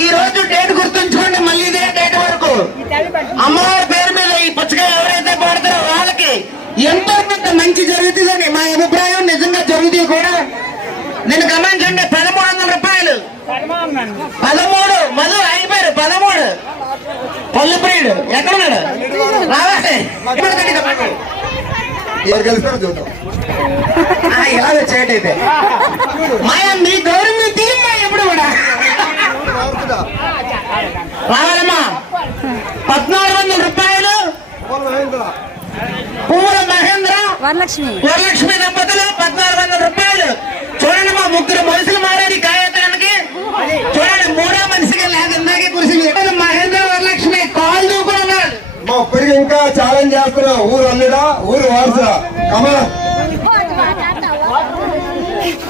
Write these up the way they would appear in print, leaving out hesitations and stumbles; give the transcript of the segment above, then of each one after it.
ఈ రోజు డేట్ గుర్తుంచుకోండి, మళ్ళీ ఇదే డేట్ వరకు అమ్మవారి పేరు మీద ఈ పుచ్చకాయ ఎవరైతే పాడతారో వాళ్ళకి ఎంతో కొంత మంచి జరుగుతుందని మా అభిప్రాయం. నిజంగా జరుగుతుంది కూడా. నేను గమనించండి, 1300 రూపాయలు 13 మధు అయిపోయారు. 13 పళ్ళు ప్రియుడు ఎక్కడున్నాడు? రావాలి ఇలా వచ్చేటైతే మాయా మీ గౌరవం తీయమ్మా ఎప్పుడు కూడా రావాలమ్మా. 1400 రూపాయలు పువ్వుల మహేంద్ర వరలక్ష్మి దంపతులు 1400 రూపాయలు. చూడండి మా ముగ్గురు మనుషులు మారారు కాయత్రానికి. చూడండి మూడో మనిషిగా లేదు ఇందాకే కురిసి మహేంద్ర వరలక్ష్మి కాళ్ళు కూడా మా ఇప్పటికి ఇంకా ఛాలెంజ్ చేస్తున్నాం. ఊరు అల్లుడా ఊరు వారసుడా కమల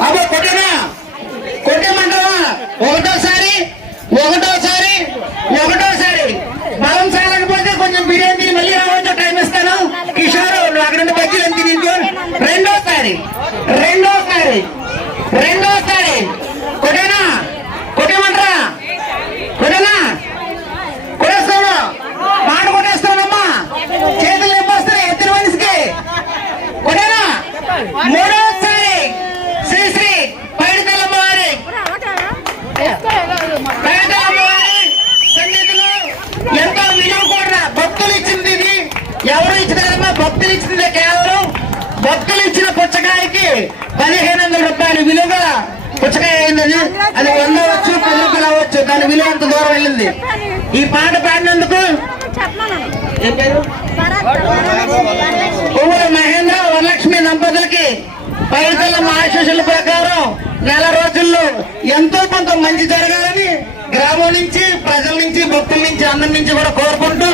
అబ్బా కొట్టనా కొట్టేమంటావా? ఒకటోసారి బలం చాలకపోతే కొంచెం బిర్యానీ మళ్ళీ రావచ్చు, టైం ఇస్తాను. కిషోర్ అక్కడ నుండి బజ్జీలు ఎంత తింటూ రెండోసారి కొట్టేనా కొట్టేమంటారా? కొట్టేనా కొట్టేస్తాను, మాట కొట్టేస్తానమ్మా. చేతులు నింపొస్తాయి ఎత్తిన మనిషికి. కొట్టేనా మూడోసారి శ్రీ పైడితల్లమ్మవారి సన్నిధిలో ఎంతో విలువ కూడా భక్తులు ఇచ్చింది. ఇది ఎవరు ఇచ్చినారమ్మా? భక్తులు ఇచ్చింది. కేవలం భక్తులు ఇచ్చిన పుచ్చకాయకి 1500 రూపాయలు విలువ పుచ్చకాయ అయిందని. అది 100 అవచ్చు 10 రూపాయలు అవ్వచ్చు. దాని విలువ అంత దూరం వెళ్ళింది. ఈ పాట పాడినందుకు పువ్వుల మహేంద్ర వరలక్ష్మి దంపతులకి పైడితల్లమ్మ ఆశీస్సుల ప్రకారం నెల రోజుల్లో ఎంతో కొంత మంచి జరగాలని గ్రామం నుంచి, ప్రజల నుంచి, భక్తుల నుంచి, అందరి నుంచి కూడా కోరుకుంటూ